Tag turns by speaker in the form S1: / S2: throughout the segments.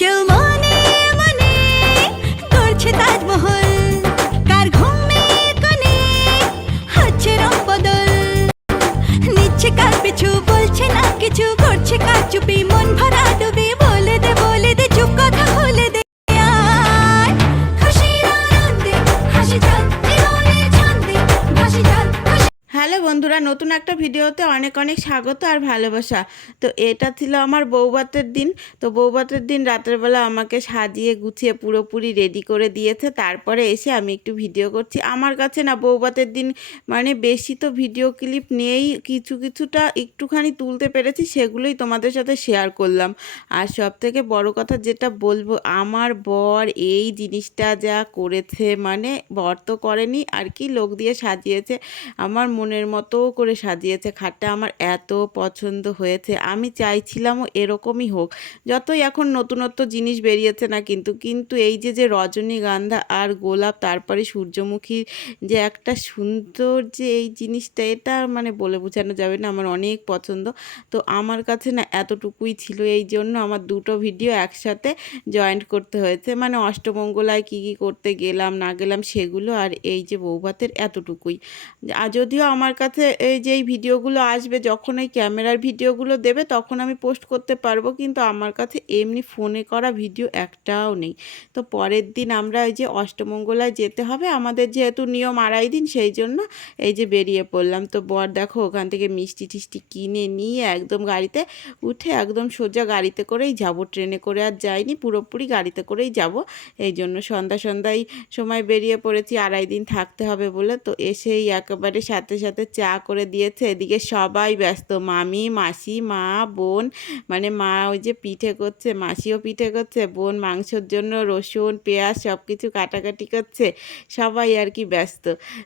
S1: কেউ মনে মনে করছে তাজমহল। কার ঘুমে কোণে হচ্ছে রং বদল নিচ্ছে কার পিছু, বলছে না কিছু, করছে কার চুপি
S2: বন্ধুরা, নতুন একটা ভিডিওতে অনেক অনেক স্বাগত আর ভালোবাসা। তো এটা ছিল আমার বৌভাতের দিন। তো বৌভাতের দিন রাতের বেলা আমাকে সাজিয়ে গুছিয়ে পুরোপুরি রেডি করে দিয়েছে। তারপরে এসে আমি একটু ভিডিও করছি। আমার কাছে না বৌভাতের দিন মানে বেশি তো ভিডিও ক্লিপ নেই কিছু কিছুটা একটুখানি তুলতে পেরেছি, সেগুলোই তোমাদের সাথে শেয়ার করলাম। আর সব থেকে বড় কথা যেটা বলব, আমার বর এই জিনিসটা যা করেছে মানে বর তো করেনি, আর কি লোক দিয়ে সাজিয়েছে। আমার মনের মতো করে সাজিয়েছে। খাটটা আমার এত পছন্দ হয়েছে। আমি চাইছিলামও এরকমই হোক। যতই এখন নতুনত্ব জিনিস বেরিয়েছে না কিন্তু কিন্তু এই যে যে রজনীগন্ধা আর গোলাপ, তারপরে সূর্যমুখী যে একটা সুন্দর যে এই জিনিসটা, এটা মানে বলে বোঝানো যাবে না। আমার অনেক পছন্দ। তো আমার কাছে না এতটুকুই ছিল। এই জন্য আমার দুটো ভিডিও একসাথে জয়েন্ট করতে হয়েছে। মানে অষ্টমঙ্গলায় কী কী করতে গেলাম, না গেলাম, সেগুলো আর এই যে বৌভাতের এতটুকুই। যদিও আমার কাছে এই যে এই ভিডিওগুলো আসবে, যখন এই ক্যামেরার ভিডিওগুলো দেবে, তখন আমি পোস্ট করতে পারব। কিন্তু আমার কাছে এমনি ফোনে করা ভিডিও একটাও নেই। তো পরের দিন আমরা এই যে অষ্টমঙ্গলায় যেতে হবে। আমাদের যেহেতু নিয়ম আড়াই দিন, সেই জন্য এই যে বেরিয়ে পড়লাম। তো বর দেখো, ওখান থেকে মিষ্টি টিষ্টি কিনে নিয়ে একদম গাড়িতে উঠে একদম সোজা গাড়িতে করেই যাব। ট্রেনে করে আর যাইনি, পুরোপুরি গাড়িতে করেই যাব। এই জন্য সন্ধ্যা সন্ধ্যায় সময় বেরিয়ে পড়েছি। আড়াই দিন থাকতে হবে বলে। তো এসেই একেবারে সাথে সাথে চা করে দিয়েছে। এদিকে সবাই ব্যস্ত। মামি, মাসি, মা, বোন মানে মা ওই যে পিঠে করছে, মাসিও পিঠে করছে, বোন মাংসর জন্য রসুন, পেঁয়াজ সব কিছু কাটাকাটি করছে। সবাই আর কি ব্যস্ত।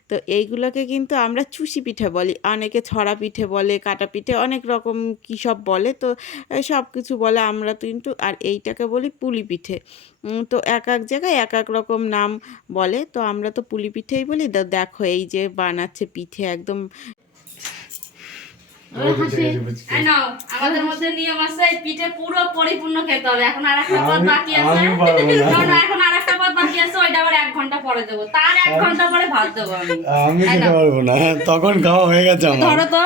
S2: তো এইগুলোকে কিন্তু আমরা চুষি পিঠে বলি। অনেকে ছড়া পিঠে বলে, কাটা পিঠে, অনেক রকম কী সব বলে। তো সব কিছু বলে আমরা তো কিন্তু আর এইটাকে বলি পুলি পিঠে। তো এক এক জায়গায় এক এক রকম নাম বলে। তো আমরা তো পুলি পিঠেই বলি। দেখো এই যে বানাচ্ছে পিঠে একদম
S3: আমাদের মধ্যে নিয়ম আছে পিঠে পুরো পরিপূর্ণ খেতে হবে। এখন আর একটা বাকি আছে। এখন আর একটা বাকি ওইটা আবার এক ঘণ্টা পরে দেবো। তার এক ঘণ্টা পরে ভাত দেবো আমি।
S4: আমি খেতে পারব না। তখন খাওয়া হয়ে গেছে আমার।
S3: ধরো তো।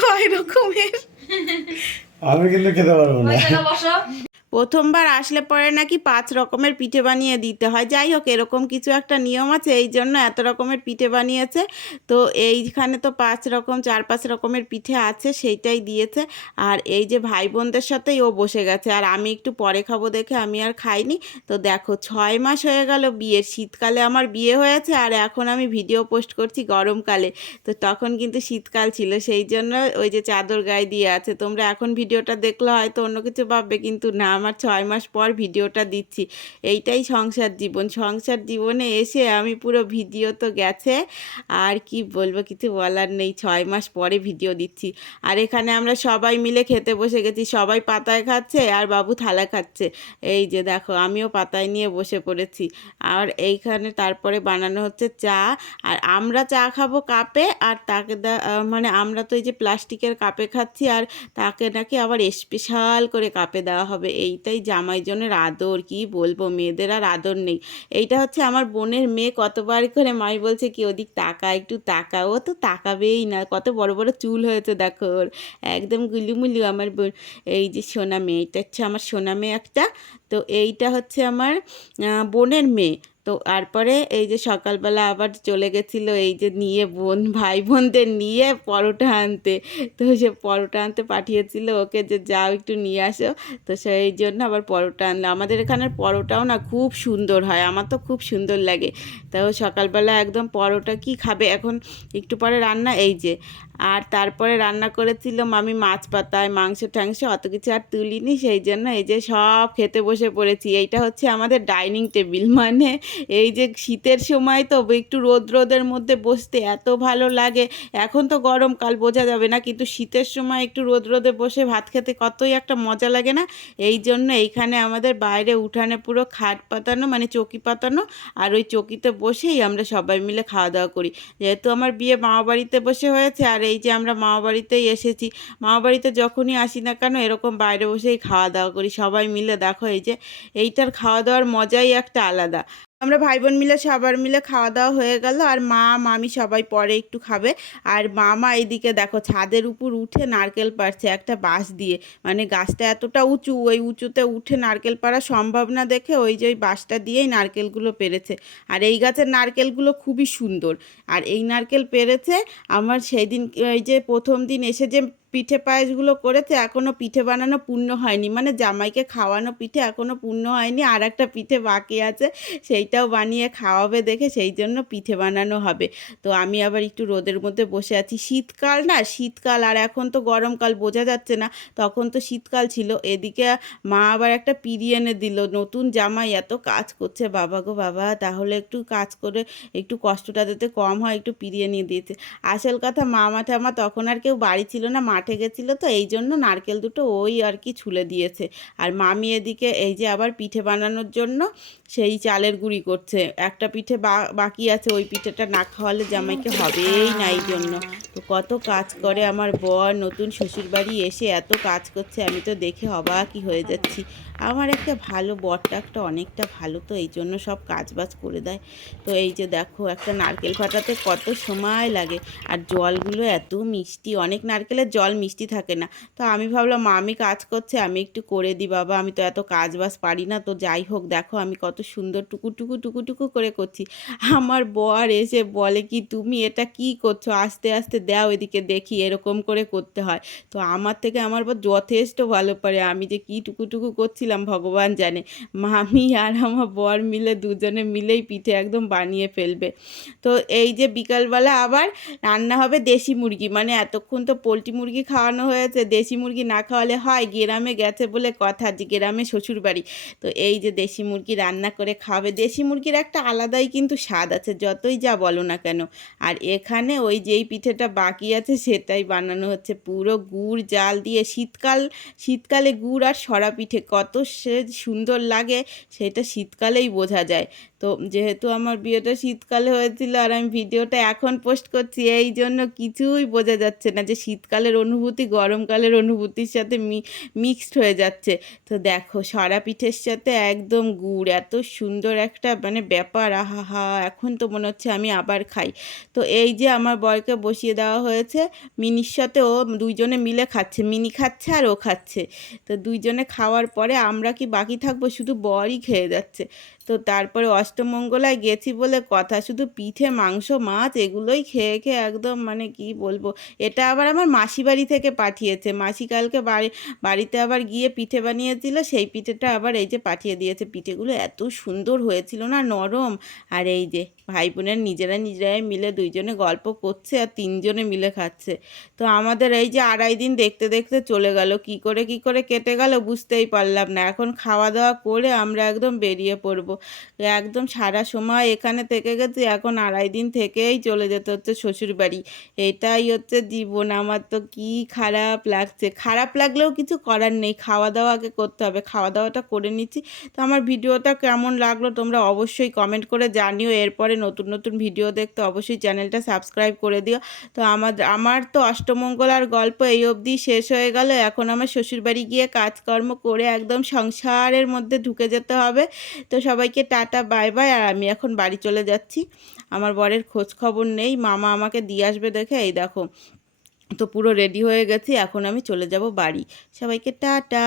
S2: কয় রকমের?
S4: আমি কিন্তু খেতে পারব না।
S3: বসো।
S2: প্রথমবার আসলে পরে নাকি পাঁচ রকমের পিঠে বানিয়ে দিতে হয়। যাই হোক, এরকম কিছু একটা নিয়ম আছে, এই জন্য এত রকমের পিঠে বানিয়েছে। তো এইখানে তো পাঁচ রকম, চার পাঁচ রকমের পিঠে আছে, সেইটাই দিয়েছে। আর এই যে ভাই বোনদের সাথেই ও বসে গেছে। আর আমি একটু পরে খাব দেখে আমি আর খাইনি। তো দেখো, ছয় মাস হয়ে গেল বিয়ের। শীতকালে আমার বিয়ে হয়েছে আর এখন আমি ভিডিও পোস্ট করছি গরমকালে। তো তখন কিন্তু শীতকাল ছিল, সেই জন্য ওই যে চাদর গায়ে দিয়ে আছে। তোমরা এখন ভিডিওটা দেখলে হয়তো অন্য কিছু ভাববে, কিন্তু না আমার ছয় মাস পর ভিডিওটা দিচ্ছি। এইটাই সংসার জীবন। সংসার জীবনে এসে আমি পুরো ভিডিও তো গেছে। আর কি বলব, কিছু বলার নেই। ছয় মাস পরে ভিডিও দিচ্ছি। আর এখানে আমরা সবাই মিলে খেতে বসে গেছি। সবাই পাতায় খাচ্ছে আর বাবু থালা খাচ্ছে। এই যে দেখো, আমিও পাতায় নিয়ে বসে পড়েছি। আর এইখানে তারপরে বানানো হচ্ছে চা। আর আমরা চা খাব কাপে আর তাকে মানে আমরা তো এই যে প্লাস্টিকের কাপে খাচ্ছি আর তাকে নাকি আবার স্পেশাল করে কাপে দেওয়া হবে। এইটাই জামাই জনের আদর, কি বলব? মেয়েদের আর আদর নেই। এইটা হচ্ছে আমার বোনের মেয়ে কতবার করে মাই বলছে, কি ওদিক তাকা, একটু তাকা। ও তো তাকাবেই না, কত বড় বড় চুল হয়েছে দেখো ওর, একদম গুলিমুলি আমার বোন। এই যে সোনা মেয়ে, এটা হচ্ছে আমার সোনা মেয়ে একটা। তো এইটা হচ্ছে আমার বোনের মেয়ে। তো তারপরে এই যে সকালবেলা আবার চলে গেছিল এই যে নিয়ে বোন ভাই বোনদের নিয়ে পরোটা আনতে। তো সে পরোটা আনতে পাঠিয়েছিল ওকে যে, যাও একটু নিয়ে আসো। তো সেই জন্য আবার পরোটা আনলো। আমাদের এখানের পরোটাও না খুব সুন্দর হয়, আমার তো খুব সুন্দর লাগে। তো সকালবেলা একদম পরোটা কি খাবে? এখন একটু পরে রান্না, এই যে আর তারপরে রান্না করেছিলাম আমি মাছ পাতায় মাংস টাংস অত কিছু আর তুলিনি, সেই জন্য এই যে সব খেতে বসে পড়েছি। এইটা হচ্ছে আমাদের ডাইনিং টেবিল মানে এই যে শীতের সময় তো একটু রোদ রোদের মধ্যে বসতে এত ভালো লাগে। এখন তো গরমকাল, বোঝা যাবে না, কিন্তু শীতের সময় একটু রোদ রোদে বসে ভাত খেতে কতই একটা মজা লাগে না? এই জন্য এইখানে আমাদের বাইরে উঠানে পুরো খাট পাতানো মানে চকি পাতানো, আর ওই চকিতে বসেই আমরা সবাই মিলে খাওয়া দাওয়া করি। যেহেতু আমার বিয়ে মামা বাড়িতে বসে হয়েছে, আর এই যে আমরা মামা বাড়িতেই এসেছি। মামা বাড়িতে যখনই আসি না কেন এরকম বাইরে বসেই খাওয়া দাওয়া করি। সবাই মিলে দেখো এই যে, এইটার খাওয়া দাওয়ার মজাই একটা আলাদা। আমরা ভাই বোন মিলে, সবার মিলে খাওয়া দাওয়া হয়ে গেল আর মা, মামি সবাই পরে একটু খাবে। আর মামা এইদিকে দেখো ছাদের উপর উঠে নারকেল পাড়ছে একটা বাঁশ দিয়ে। মানে গাছটা এতটা উঁচু, ওই উঁচুতে উঠে নারকেল পাড়া সম্ভব না দেখে ওই যে ওই বাঁশটা দিয়েই নারকেলগুলো পেরেছে। আর এই গাছের নারকেলগুলো খুবই সুন্দর। আর এই নারকেল পেরেছে আমার সেই দিন এই যে প্রথম দিন এসে যে পিঠে পায়েসগুলো করেছে এখনও পিঠে বানানো পূর্ণ হয়নি। মানে জামাইকে খাওয়ানো পিঠে এখনও পূর্ণ হয়নি আর একটা পিঠে বাকি আছে, সেইটাও বানিয়ে খাওয়াবে দেখে সেই জন্য পিঠে বানানো হবে। তো আমি আবার একটু রোদের মধ্যে বসে আছি। শীতকাল না, শীতকাল আর এখন তো গরমকাল বোঝা যাচ্ছে না, তখন তো শীতকাল ছিল। এদিকে মা আবার একটা পিড়ি এনে দিল, নতুন জামাই এত কাজ করছে, বাবা গো বাবা, তাহলে একটু কাজ করে, একটু কষ্টটা যাতে কম হয়, একটু পিড়িয়ে নিয়ে দিয়েছে। আসল কথা, মা মামা ঠামা তখন আর কেউ বাড়ি ছিল না মাঠে গেছিল তো, এই জন্য নারকেল দুটো ওই আর কি ছুলে দিয়েছে। আর মামি এদিকে এই যে আবার পিঠে বানানোর জন্য সেই চালের গুঁড়ি করছে। একটা পিঠে বাকি আছে, ওই পিঠেটা না খাওয়ালে জামাইকে হবেই না এই জন্য। তো কত কাজ করে আমার বর, নতুন শ্বশুরবাড়ি এসে এত কাজ করছে, আমি তো দেখে অবাকই হয়ে যাচ্ছি। আমার একটা ভালো, বরটা একটা অনেকটা ভালো তো, এই জন্য সব কাজ বাজ করে দেয়। তো এই যে দেখো, একটা নারকেল ফাটাতে কত সময় লাগে। আর জলগুলো এত মিষ্টি, অনেক নারকেলের জল মিষ্টি থাকে না। তো আমি ভাবলাম, মামি কাজ করছে, আমি একটু করে দিই বাবা, আমি তো এত কাজ বাজ পারি না, তো যাই হোক, দেখো আমি কত সুন্দর টুকু টুকু টুকু টুকু করে করছি। আমার বর এসে বলে, কি তুমি এটা কি করছ? আস্তে আস্তে দাও এদিকে দেখি, এরকম করে করতে হয়। তো আমার থেকে আমার বর যথেষ্ট ভালো পারে। আমি যে কি টুকু টুকু করছিলাম, ভগবান জানে। মামি আর আমার বর মিলে দুজনে মিলেই পিঠে একদম বানিয়ে ফেলবে। তো এই যে বিকালবেলা আবার রান্না হবে দেশি মুরগি। মানে এতক্ষণ তো পোলট্রি মুরগি খাওয়ানো হয়েছে, দেশি মুরগি না খাওয়ালে হয়, গ্রামে গেছে বলে কথা, যে গ্রামে শ্বশুর বাড়ি। তো এই যে দেশি মুরগি রান্না করে খাওয়াবে দেশি মুরগির একটা আলাদাই কিন্তু স্বাদ আছে, যতই যা বলো না কেন। আর এখানে ওই যেই পিঠেটা বাকি আছে, সেটাই বানানো হচ্ছে। পুরো গুড় জাল দিয়ে শীতকাল, শীতকালে গুড় আর সরা পিঠে কত সে সুন্দর লাগে, সেটা শীতকালেই বোঝা যায়। তো যেহেতু আমার বিয়েটা শীতকালে হয়েছিল আর আমি ভিডিওটা এখন পোস্ট করছি, এই জন্য কিছুই বোঝা যাচ্ছে না যে শীতকালের অনুভূতি গরমকালের অনুভূতির সাথে মিক্সড হয়ে যাচ্ছে। তো দেখো সরা পিঠের সাথে একদম গুড়, এত সুন্দর একটা মানে ব্যাপার আহা এখন তো মনে হচ্ছে আমি আবার খাই। তো এই যে আমার বরকে বসিয়ে দেওয়া হয়েছে, মিনির সাথে ও দুইজনে মিলে খাচ্ছে, মিনি খাচ্ছে আর ও খাচ্ছে। তো দুইজনে খাওয়ার পরে আমরা কি বাকি থাকব? শুধু বরই খেয়ে যাচ্ছে। তো তারপরে অষ্টমঙ্গলায় গেছি বলে কথা। শুধু পিঠে, মাংস, মাছ এগুলোই খেয়ে খেয়ে একদম মানে কি বলব? এটা আবার আমার মাসি বাড়ি থেকে পাঠিয়েছে। মাসি কালকে বাড়ি, বাড়িতে আবার গিয়ে পিঠে বানিয়েছিল, সেই পিঠেটা আবার এই যে পাঠিয়ে দিয়েছে। পিঠেগুলো এত সুন্দর হয়েছিল না, নরম? আর এই যে ভাই বোনের নিজেরা নিজেরাই মিলে দুইজনে গল্প করছে আর তিনজনে মিলে খাচ্ছে। তো আমাদের এই যে আড়াই দিন দেখতে দেখতে চলে গেল। কি করে কি করে কেটে গেল বুঝতেই পারলাম না। এখন খাওয়া দাওয়া করে আমরা একদম বেরিয়ে পড়ব। একদম সারা সময় এখানে থেকে গেছি, এখন আড়াই দিন থেকেই চলে যেতে হচ্ছে শ্বশুর বাড়ি এটাই হচ্ছে জীবন, আমার তো কি খারাপ লাগছে। খারাপ লাগলেও কিছু করার নেই খাওয়া দাওয়া আগে করতে হবে খাওয়া দাওয়াটা করে নিচ্ছি। তো আমার ভিডিওটা কেমন লাগল তোমরা অবশ্যই কমেন্ট করে জানিও, এরপরে নতুন নতুন ভিডিও দেখতে অবশ্যই চ্যানেলটা সাবস্ক্রাইব করে দিও। তো আমার আমার তো অষ্টমঙ্গলার গল্প এই অবধি শেষ হয়ে গেল, এখন আমার শ্বশুরবাড়ি গিয়ে কাজকর্ম করে একদম সংসারের মধ্যে ঢুকে যেতে হবে। তো সবাইকে টাটা, বাই বাই। আর আমি এখন বাড়ি চলে যাচ্ছি। আমার বরের খোঁজ খবর নেই। মামা আমাকে দিয়ে আসবে দেখে, এই দেখো, তো পুরো রেডি হয়ে গেছি। এখন আমি চলে যাব বাড়ি। সবাইকে টাটা।